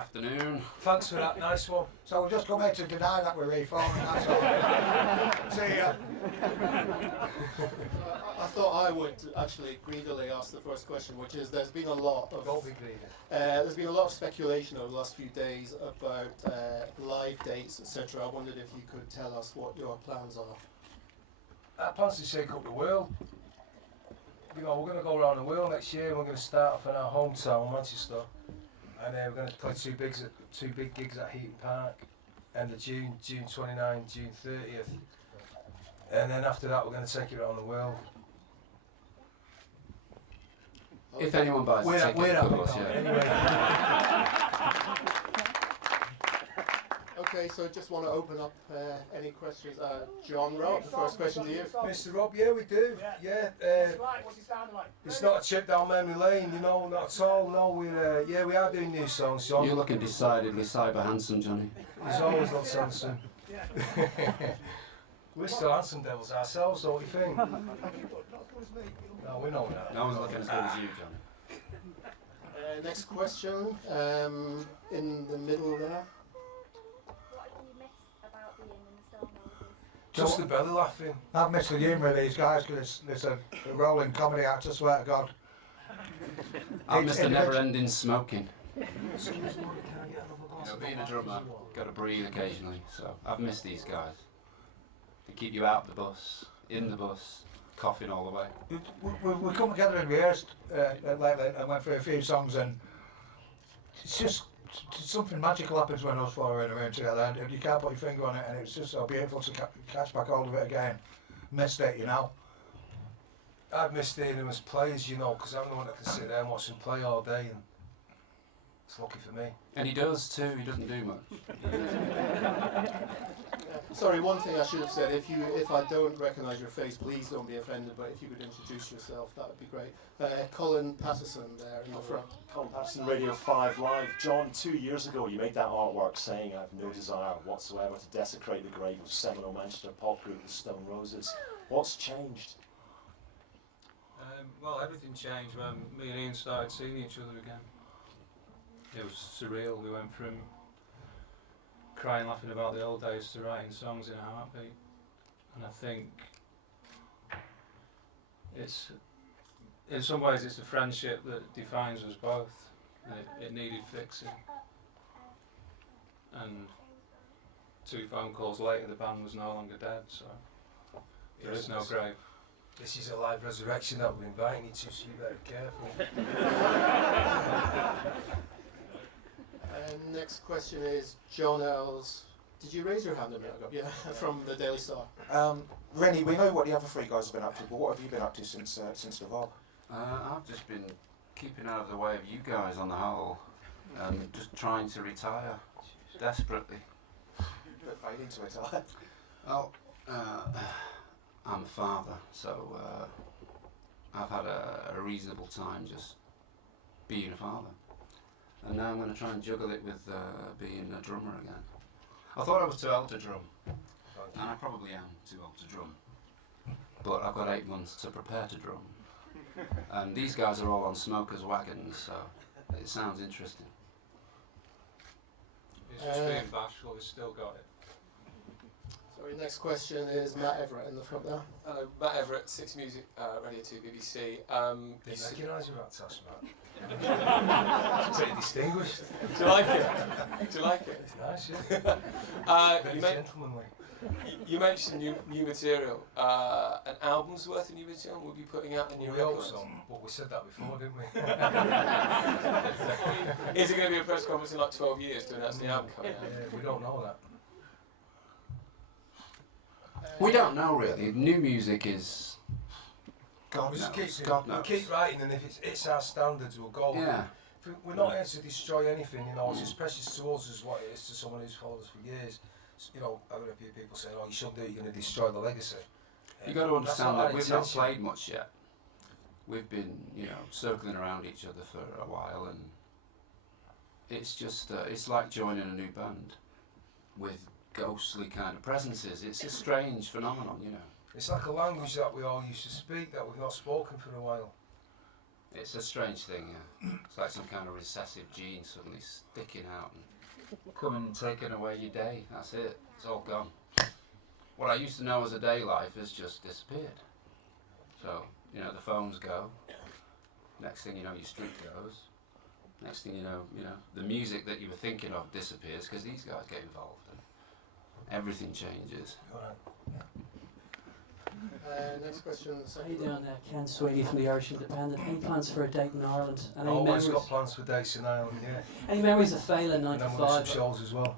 afternoon. Thanks for that, nice one. So we've just come here to deny that we're reforming, that's all. See ya. I thought I would actually greedily ask the first question, which is there's been a lot of speculation over the last few days about live dates, etc. I wondered if you could tell us what your plans are. Our plans to shake up the world. You know, we're going to go around the world next year. We're going to start off in our hometown, Manchester, and we're going to play two big gigs at Heaton Park, end of June 29, June 30th, and then after that we're going to take it around the world. If anyone buys a ticket, of course, yeah. Anyway. Okay, so just want to open up any questions. John Rob, the first question to you. Mr. Rob, yeah, we do. Yeah. What's he sounding like? It's not a trip down memory lane, you know, not at all. No, we are doing new songs, John. You're looking decidedly cyber handsome, Johnny. He's always looked handsome. We're still handsome devils ourselves, don't you think? No, we know that. No one's looking as good as you, Johnny. Next question, in the middle there. Just the belly laughing. I've missed the humour of these guys because it's a rolling comedy act, I swear to God. I've missed the never-ending smoking. Being a drummer, got to breathe occasionally, so I've missed these guys. They keep you out the bus, in the bus, coughing all the way. We come together and rehearsed lately and went through a few songs, and it's just something magical happens when us four are in a room together, and you can't put your finger on it, and it's just so beautiful to catch back hold of it again. Missed it, you know. I've missed hearing them as players, you know, because I'm the one that can sit there and watch them play all day, and it's lucky for me. And he does too, he doesn't do much. Sorry, one thing I should have said, if I don't recognise your face, please don't be offended, but if you could introduce yourself, that would be great. Colin Patterson there in the front. Colin Patterson, Radio 5 Live. John, 2 years ago you made that artwork saying, "I have no desire whatsoever to desecrate the grave of seminal Manchester pop group the Stone Roses." What's changed? Well, everything changed when me and Ian started seeing each other again. It was surreal. We went from crying, laughing about the old days to writing songs in a heartbeat. And I think it's, in some ways, it's the friendship that defines us both. It needed fixing. And 2 phone calls later, the band was no longer dead, so there is no grave. This is a live resurrection that we're inviting you to, so you better be careful. Next question is John Ells. Did you raise your hand a minute ago? Yeah, from the Daily Star. Rennie, we know what the other 3 guys have been up to, but what have you been up to since the Rob? I've just been keeping out of the way of you guys on the whole, and just trying to retire, desperately. But failing to retire. Well, I'm a father, so I've had a reasonable time just being a father. And now I'm going to try and juggle it with being a drummer again. I thought I was too old to drum, and I probably am too old to drum. But I've got 8 months to prepare to drum. And these guys are all on smokers' wagons, so it sounds interesting. He's just being bashful, he's still got it. Sorry, next question is Matt Everett in the front there. Hello, Matt Everett, Six Music, Radio 2, BBC. Didn't recognise you that task, Matt. It's pretty distinguished. Do you like it? Do you like it? It's nice, yeah. Very gentlemanly. You mentioned new material. An album's worth of new material we'll be putting out the new records. So, but we said that before, didn't we? Is it going to be a press conference in like 12 years to announce the album coming out? We don't know that. We don't know really. New music is God knows. We'll keep writing, and if it's our standards, we'll go. Yeah. We're not here to destroy anything, you know. It's as precious to us as what it is to someone who's followed us for years. You know, I've heard people saying, "Oh, you shouldn't do it. You're going to destroy the legacy." You got to understand that we've not played much yet. We've been, circling around each other for a while, and it's just it's like joining a new band with ghostly kind of presences. It's a strange phenomenon, It's like a language that we all used to speak that we've not spoken for a while. It's a strange thing, yeah. It's like some kind of recessive gene suddenly sticking out and coming and taking away your day. That's it. It's all gone. What I used to know as a day life has just disappeared. So, you know, the phones go. Next thing you know, your street goes. Next thing you know, the music that you were thinking of disappears because these guys get involved and everything changes. Next question. How you doing, Ken Sweeney from the Irish Independent? Any plans for a date in Ireland? And any Always memories? got plans for dates in Ireland, yeah. Any memories of Fail in And then we'll do some '95? shows as well.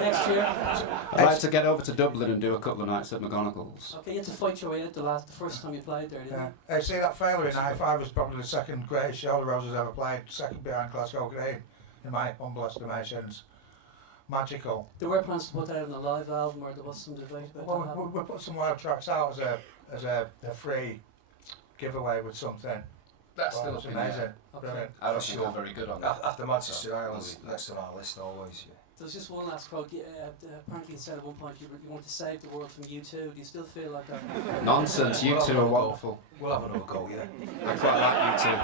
Next year? I'd like to get over to Dublin and do a couple of nights at McGonagall's. Okay, you had to fight your way out the first time you played there, didn't you? See, that failure in '95 was probably the second greatest show the Roses ever played, second behind Glasgow Green, in my humble estimations. Magical. There were plans to put that on a live album, or there was some debate about that. Well, we put some wild tracks out as a free giveaway with something. That's Well, still it's up in the amazing. air. Okay. Brilliant. I don't For think sure. I'm very good on that. After Manchester So, Island's we'll leave next on our list always, yeah. There's just one last quote. Apparently you said at one point you want to save the world from U2. Do you still feel like that? that. Nonsense, you two are wonderful. We'll have another go, yeah. I quite like you two.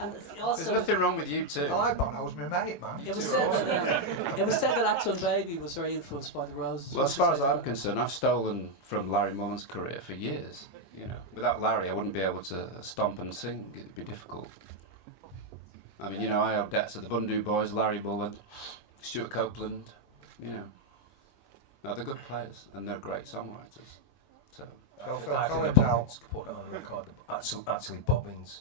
And There's also, nothing wrong with you two. I like Bono, was my mate, man. it was said that Axel Baby was very influenced by the Roses. Well, as far as I'm concerned, I've stolen from Larry Mullen's career for years. You know, without Larry, I wouldn't be able to stomp and sing. It'd be difficult. I mean, I owe debts to the Bundu Boys, Larry Mullen, Stuart Copeland. No, they're good players and they're great songwriters. So. Phil I think Collins the out. Bobbins could put that on record. Actually Bobbins.